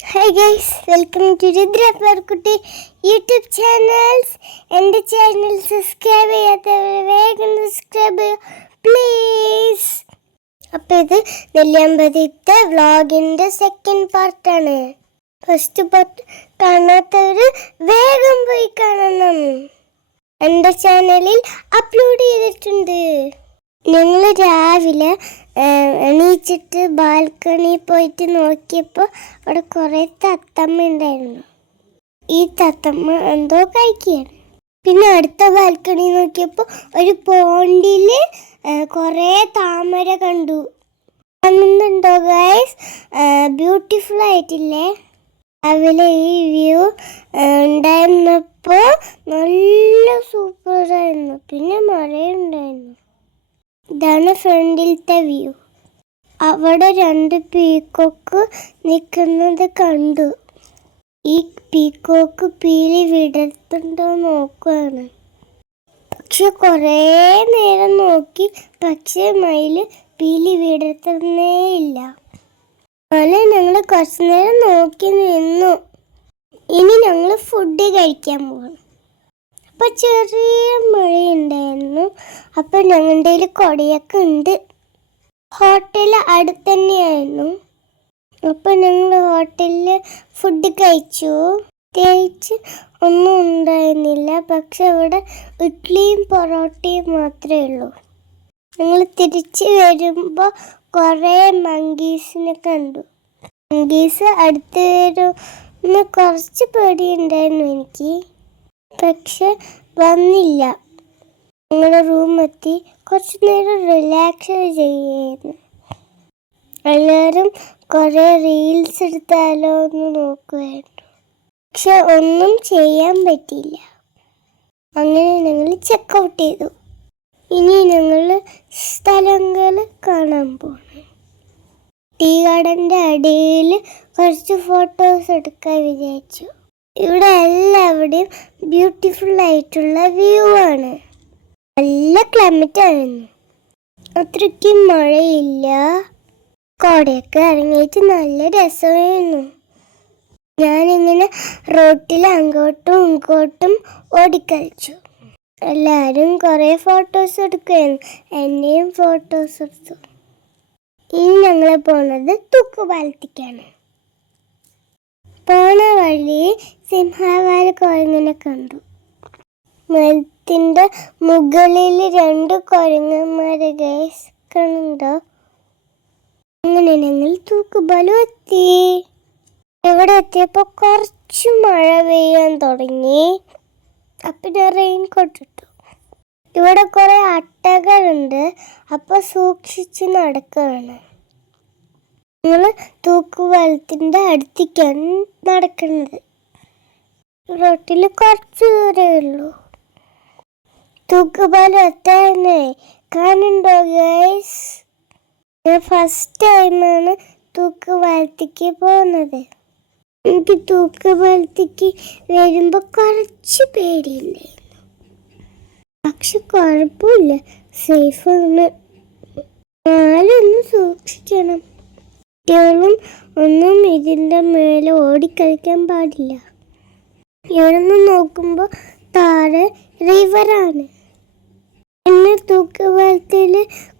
Hi guys, welcome to Rudra പേർക്കുട്ടി YouTube channels. എൻ്റെ channel subscribe ചെയ്യാത്തവർ വേഗം സബ്സ്ക്രൈബ് പ്ലീസ്. അപ്പോൾ ഇത് നെല്ലിയാമ്പതിത്തെ വ്ളോഗിൻ്റെ സെക്കൻഡ് പാർട്ടാണ്. ഫസ്റ്റ് പാർട്ട് കാണാത്തവർ വേഗം പോയി കാണണം. എൻ്റെ ചാനലിൽ അപ്ലോഡ് ചെയ്തിട്ടുണ്ട്. ഞങ്ങൾ രാവിലെ എണീച്ചിട്ട് ബാൽക്കണി പോയിട്ട് നോക്കിയപ്പോൾ അവിടെ കുറേ തത്തമ്മ ഉണ്ടായിരുന്നു. ഈ തത്തമ്മ എന്തോ കഴിക്കുകയാണ്. പിന്നെ അടുത്ത ബാൽക്കണി നോക്കിയപ്പോൾ ഒരു പോണ്ടിൽ കുറേ താമര കണ്ടു. കാണുന്നുണ്ടോ ഗൈസ്? ബ്യൂട്ടിഫുൾ ആയിട്ടില്ലേ? രാവിലെ ഈ വ്യൂ ഉണ്ടായിരുന്നപ്പോൾ നല്ല സൂപ്പറായിരുന്നു. പിന്നെ മഴയുണ്ടായിരുന്നു. ഇതാണ് ഫ്രണ്ടിലത്തെ വ്യൂ. അവിടെ 2 പീക്കോക്ക് നിൽക്കുന്നത് കണ്ടു. ഈ പീക്കോക്ക് പീലി വിടർത്തുണ്ടോ നോക്കുകയാണ്. പക്ഷെ കുറേ നേരം നോക്കി, പക്ഷേ മയിൽ പീലി വിടർത്തുന്നേ ഇല്ല. അങ്ങനെ ഞങ്ങൾ കുറച്ച് നേരം നോക്കി നിന്നു. ഇനി ഞങ്ങൾ ഫുഡ് കഴിക്കാൻ പോകണം. അപ്പോൾ ചെറിയ മഴയുണ്ടായിരുന്നു. അപ്പോൾ ഞങ്ങളുടെ കയ്യിൽ കുടയൊക്കെ ഉണ്ട്. ഹോട്ടൽ അടുത്ത് തന്നെയായിരുന്നു. അപ്പോൾ ഞങ്ങൾ ഹോട്ടലിൽ ഫുഡ് കഴിച്ചു. ഒന്നും ഉണ്ടായിരുന്നില്ല. പക്ഷെ അവിടെ ഇഡ്ഡലിയും പൊറോട്ടയും മാത്രമേ ഉള്ളൂ. ഞങ്ങൾ തിരിച്ച് വരുമ്പോൾ കുറേ മങ്കീസിനെ കണ്ടു. മങ്കീസ് അടുത്ത് വരുന്ന കുറച്ച് പേടിയുണ്ടായിരുന്നു എനിക്ക്. പക്ഷെ വന്നില്ല. ഞങ്ങളുടെ റൂമെത്തി കുറച്ച് നേരം റിലാക്സ് ചെയ്യായിരുന്നു. എല്ലാവരും കുറേ റീൽസ് എടുത്താലോ എന്ന് നോക്കുമായിരുന്നു. പക്ഷെ ഒന്നും ചെയ്യാൻ പറ്റിയില്ല. അങ്ങനെ ഞങ്ങൾ ചെക്കൗട്ട് ചെയ്തു. ഇനി ഞങ്ങൾ സ്ഥലങ്ങൾ കാണാൻ പോകണം. ടീ ഗാർഡൻ്റെ അടിയിൽ കുറച്ച് ഫോട്ടോസ് എടുക്കാൻ വിചാരിച്ചു. ഇവിടെ എല്ലാവിടെയും ബ്യൂട്ടിഫുൾ ആയിട്ടുള്ള വ്യൂ ആണ്. നല്ല ക്ലൈമറ്റ് ആയിരുന്നു. അത്രയ്ക്ക് മഴയില്ല. കോടയൊക്കെ ഇറങ്ങിയിട്ട് നല്ല രസമായിരുന്നു. ഞാനിങ്ങനെ റോട്ടിൽ അങ്ങോട്ടും ഇങ്ങോട്ടും ഓടിക്കളിച്ചു. എല്ലാവരും കുറേ ഫോട്ടോസ് എടുക്കുകയായിരുന്നു. എൻ്റെയും ഫോട്ടോസ് എടുത്തു. ഇനി ഞങ്ങൾ പോണത് തൂക്കുപാലത്തേക്കാണ്. പോണ വഴി സിംഹവാല കുരങ്ങനെ കണ്ടു. മരത്തിൻ്റെ മുകളിൽ 2 കുരങ്ങന്മാരെ ഗൈസ് കണ്ടോ? അങ്ങനെ ഞങ്ങൾ തൂക്കുപാലം എത്തി. ഇവിടെ എത്തിയപ്പോൾ കുറച്ച് മഴ പെയ്യാൻ തുടങ്ങി. അപ്പം ഞാൻ റെയിൻ കോട്ട് ഇട്ടു. ഇവിടെ കുറേ അട്ടകളുണ്ട്. അപ്പോൾ സൂക്ഷിച്ച് നടക്കുകയാണ്. ഞങ്ങൾ തൂക്കുപാലത്തിൻ്റെ അടുത്തേക്കാണ് നടക്കുന്നത്. റോട്ടിൽ കുറച്ച് ദൂരമേ ഉള്ളൂ. തൂക്കുപാലം എത്താനേ കാണുന്നുണ്ടോ ഗൈസ്? ഞാൻ ഫസ്റ്റ് ടൈമാണ് തൂക്കുപാലത്തേക്ക് പോകുന്നത്. എനിക്ക് തൂക്കുപാലത്തേക്ക് വരുമ്പോൾ കുറച്ച് പേടിയുണ്ടായിരുന്നു. പക്ഷെ കുഴപ്പമില്ല, സേഫാണ്. നാലൊന്ന് സൂക്ഷിക്കണം. കുട്ടികളും ഒന്നും ഇതിൻ്റെ മേലെ ഓടിക്കളിക്കാൻ പാടില്ല. ഇവിടെ നിന്ന് നോക്കുമ്പോൾ താഴെ റിവറാണ്. പിന്നെ തൂക്കുപാലത്തിൽ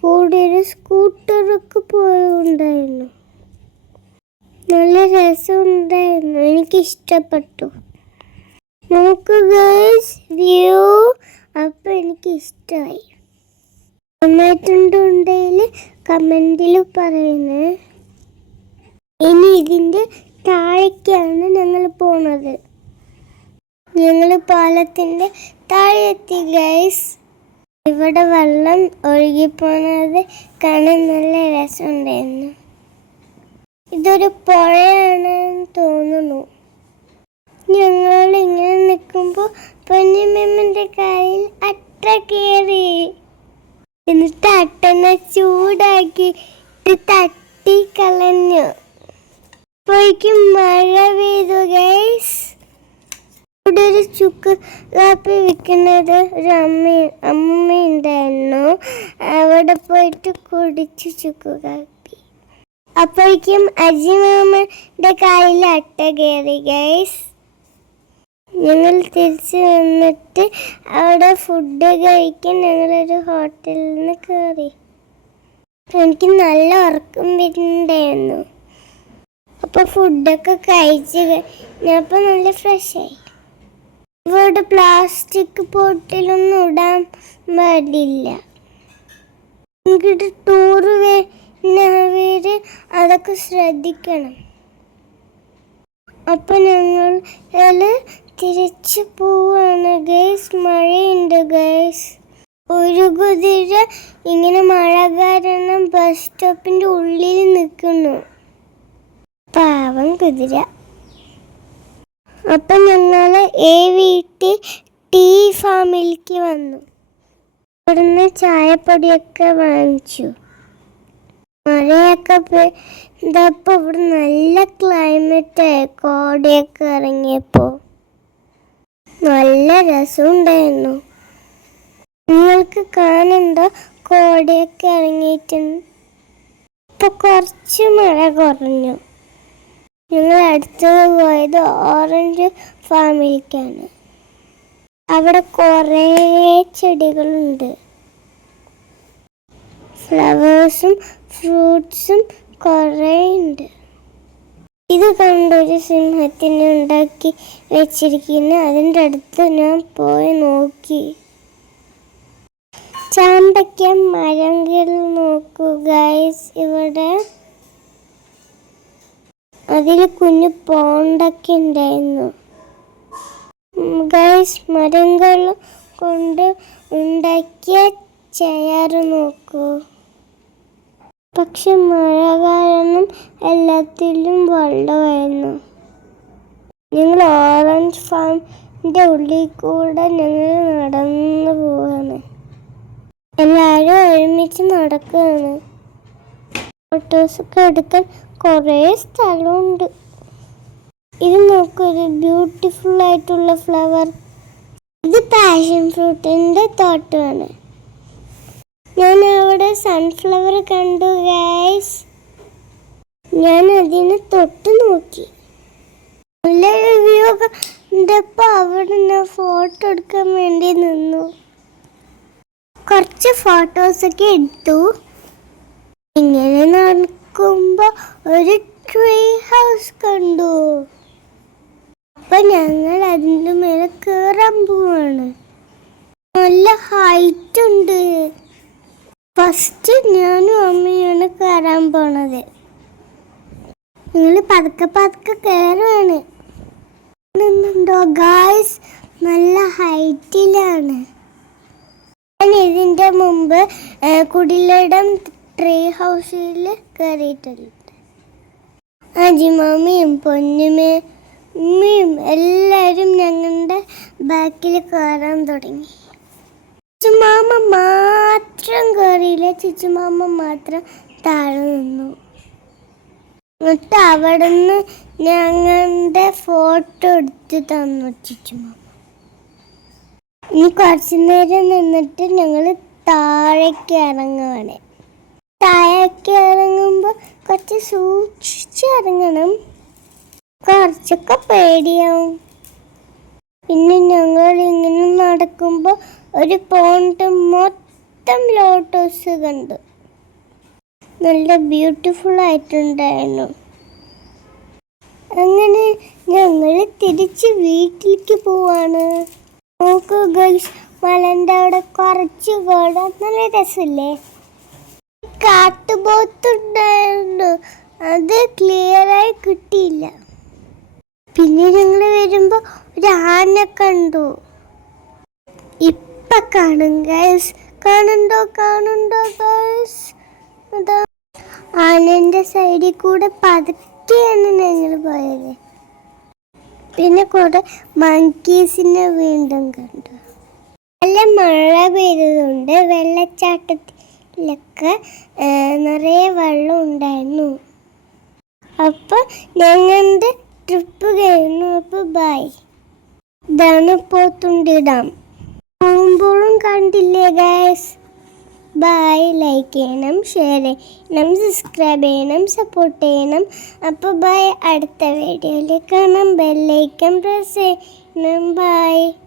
കൂടെ ഒരു സ്കൂട്ടറൊക്കെ പോയുണ്ടായിരുന്നു. നല്ല രസമുണ്ടായിരുന്നു. എനിക്കിഷ്ടപ്പെട്ടു. നമുക്ക് ഗൈസ് വ്യൂ അപ്പം എനിക്കിഷ്ടമായി. നന്നായിട്ടുണ്ടെങ്കിൽ കമൻറ്റിൽ പറയുന്നത്. ഇനി ഇതിൻ്റെ താഴേക്കാണ് ഞങ്ങൾ പോണത്. ഞങ്ങൾ പാലത്തിൻ്റെ താഴെ എത്തി ഗൈസ്. ഇവിടെ വെള്ളം ഒഴുകിപ്പോണത് കാണാൻ നല്ല രസമുണ്ടായിരുന്നു. ഇതൊരു പുഴയാണെന്ന് തോന്നുന്നു. ഞങ്ങൾ ഇങ്ങനെ നിൽക്കുമ്പോൾ പൊന്നിയമ്മൻ്റെ കയ്യിൽ അട്ട കയറി. എന്നിട്ട് അട്ടനെ ചൂടാക്കി തട്ടിക്കളഞ്ഞു. അപ്പോഴേക്കും മഴ പെയ്തു ഗൈസ്. ഇവിടെ ഒരു ചുക്ക് കാപ്പി വിൽക്കുന്നത് ഒരു അമ്മയുണ്ടായിരുന്നു. അവിടെ പോയിട്ട് കുടിച്ചു ചുക്ക് കാപ്പി. അപ്പോഴേക്കും അജിമാമന്റെ കാലിൽ അട്ട കയറി ഗൈസ്. ഞങ്ങൾ തിരിച്ചു വന്നിട്ട് അവിടെ ഫുഡ് കഴിക്കാൻ ഞങ്ങളൊരു ഹോട്ടലിൽ നിന്ന് കയറി. എനിക്ക് നല്ല ഉറക്കം വരുന്നുണ്ടായിരുന്നു. അപ്പോൾ ഫുഡൊക്കെ കഴിച്ച് കഴിഞ്ഞപ്പോൾ നല്ല ഫ്രഷായി. ഇവിടെ പ്ലാസ്റ്റിക് ബോട്ടിലൊന്നും ഇടാൻ പാടില്ല. എനിക്കിട്ട് ടൂറ് വരുന്നവര് അതൊക്കെ ശ്രദ്ധിക്കണം. അപ്പം ഞങ്ങൾ തിരിച്ചു പോവാണ് ഗൈസ്. മഴയുണ്ട് ഗൈസ്. ഒരു കുതിര ഇങ്ങനെ മഴ കാരണം ബസ് സ്റ്റോപ്പിൻ്റെ ഉള്ളിൽ നിൽക്കുന്നു. പാവം കുതിര. അപ്പം ഞങ്ങൾ വീട്ടിൽ ടീ ഫാമിലേക്ക് വന്നു. ഇവിടുന്ന് ചായപ്പൊടിയൊക്കെ വാങ്ങിച്ചു. മഴയൊക്കെ പെയ്തപ്പോൾ ഇവിടെ നല്ല ക്ലൈമറ്റായി. കോടയൊക്കെ ഇറങ്ങിയപ്പോൾ നല്ല രസമുണ്ടായിരുന്നു. നിങ്ങൾക്ക് കാണുന്നുണ്ടോ കോടയൊക്കെ ഇറങ്ങിയിട്ടുണ്ട്. ഇപ്പോൾ കുറച്ച് മഴ കുറഞ്ഞു. ഞങ്ങൾ അടുത്തത് പോയത് ഓറഞ്ച് ഫാമിലേക്കാണ്. അവിടെ കുറേ ചെടികളുണ്ട്. ഫ്ലവേഴ്സും ഫ്രൂട്ട്സും കുറേ ഉണ്ട്. ഇത് കണ്ടൊരു സിംഹത്തിനെ ഉണ്ടാക്കി വെച്ചിരിക്കുന്നു. അതിൻ്റെ അടുത്ത് ഞാൻ പോയി നോക്കി. ചാമ്പയ്ക്ക മരങ്ങൾ നോക്കൂ ഗൈസ്. ഇവിടെ അതിൽ കുഞ്ഞു പോണ്ടൊക്കെ ഉണ്ടായിരുന്നു ഗൈസ്. മരങ്ങൾ കൊണ്ട് ഉണ്ടാക്കിയ ചെയർ നോക്കൂ. പക്ഷെ മഴ കാരണം എല്ലാത്തിലും വെള്ളമായിരുന്നു. ഞങ്ങൾ ഓറഞ്ച് ഫാമിൻ്റെ ഉള്ളിൽ കൂടെ ഞങ്ങൾ നടന്നു പോവാണ്. എല്ലാവരും ഒരുമിച്ച് നടക്കുകയാണ്. ഫോട്ടോസൊക്കെ എടുക്കാൻ കുറേ സ്ഥലമുണ്ട്. ഇത് നോക്കൊരു ബ്യൂട്ടിഫുൾ ആയിട്ടുള്ള ഫ്ലവർ. ഇത് പാഷൻ ഫ്രൂട്ടിൻ്റെ തോട്ടമാണ്. ഞാൻ അവിടെ സൺഫ്ലവർ കണ്ടു ഗൈസ്. ഞാൻ അതിനെ തൊട്ട് നോക്കി. നല്ല വ്യൂ ഒക്കെ കണ്ടപ്പോൾ അവിടെ ഞാൻ ഫോട്ടോ എടുക്കാൻ വേണ്ടി നിന്നു. കുറച്ച് ഫോട്ടോസൊക്കെ എടുത്തു. ഇങ്ങനെ നടക്കുമ്പോൾ ഒരു ട്രീ ഹൗസ് കണ്ടു. അപ്പം ഞങ്ങൾ അതിൻ്റെ മേലെ കയറാൻ പോവാണ്. നല്ല ഹൈറ്റ് ഉണ്ട്. ഫസ്റ്റ് ഞാനും അമ്മയാണ് കയറാൻ പോണത്. നിങ്ങൾ പതുക്കെ പതുക്കെ കയറുകയാണ്. ണ്ടോ ഗായ്സ്, നല്ല ഹൈറ്റിലാണ്. ഞാൻ ഇതിൻ്റെ മുമ്പ് കുടിലടം ട്രീ ഹൗസിൽ കയറിയിട്ടുണ്ട്. അജിമാമിയും പൊന്നുമേയും എല്ലാവരും ഞങ്ങളുടെ ബാക്കിൽ കയറാൻ തുടങ്ങി. ചുച്ചുമാമ മാത്രം കയറിയില്ല. ചുച്ചുമാമ മാത്രം താഴെ നിന്നു. എന്നിട്ട് അവിടെ നിന്ന് ഞങ്ങളുടെ ഫോട്ടോ എടുത്ത് തന്നു ചുച്ചുമാമ. ഇനി കുറച്ചു നേരം നിന്നിട്ട് ഞങ്ങൾ താഴേക്ക് ഇറങ്ങുകയാണ്. താഴേക്ക് ഇറങ്ങുമ്പോൾ കുറച്ച് സൂക്ഷിച്ച് ഇറങ്ങണം. കുറച്ചൊക്കെ പേടിയാവും. പിന്നെ ഞങ്ങൾ ഇങ്ങനെ നടക്കുമ്പോൾ ഒരു പോണ്ട് മൊത്തം ലോട്ടസ് കണ്ടു. നല്ല ബ്യൂട്ടിഫുൾ ആയിട്ടുണ്ടായിരുന്നു. അങ്ങനെ ഞങ്ങൾ തിരിച്ച് വീട്ടിലേക്ക് പോവാണ്. നോക്കൂ ഗൈസ്, മലൻ്റെ അവിടെ കുറച്ച് കാണാൻ നല്ല രസമില്ലേ? കാട്ടുപോത്തുണ്ടായിരുന്നു. അത് ക്ലിയറായി കിട്ടിയില്ല. പിന്നെ ഞങ്ങൾ വരുമ്പോൾ ഒരു ആന കണ്ടു. ഇപ്പം കാണും ഗൈസ്. കാണുന്നുണ്ടോ ഗൈസ്? അതാ ആനൻ്റെ സൈഡിൽ കൂടെ പതുക്കെയാണ് ഞങ്ങൾ പോയത്. പിന്നെ കൂടെ മങ്കീസിനെ വീണ്ടും കണ്ടു. നല്ല മഴ പെയ്തതുകൊണ്ട് വെള്ളച്ചാട്ടത്തിലൊക്കെ നിറയെ വെള്ളം ഉണ്ടായിരുന്നു. അപ്പോൾ ഞങ്ങളുടെ ട്രിപ്പ് കഴിഞ്ഞു. അപ്പോൾ ബൈ. ഇതാണ് പോത്തുണ്ടി ഡാം. പോകുമ്പോഴും കണ്ടില്ലേ ഗൈസ്? ബൈ. ലൈക്ക് ചെയ്യണം, ഷെയർ ചെയ്യണം, സബ്സ്ക്രൈബ് ചെയ്യണം, സപ്പോർട്ട് ചെയ്യണം. അപ്പോൾ ബൈ. അടുത്ത വീഡിയോയിൽ കാണാം. ബെല്ലൈക്കൺ പ്രസ് ചെയ്യണം. ബൈ.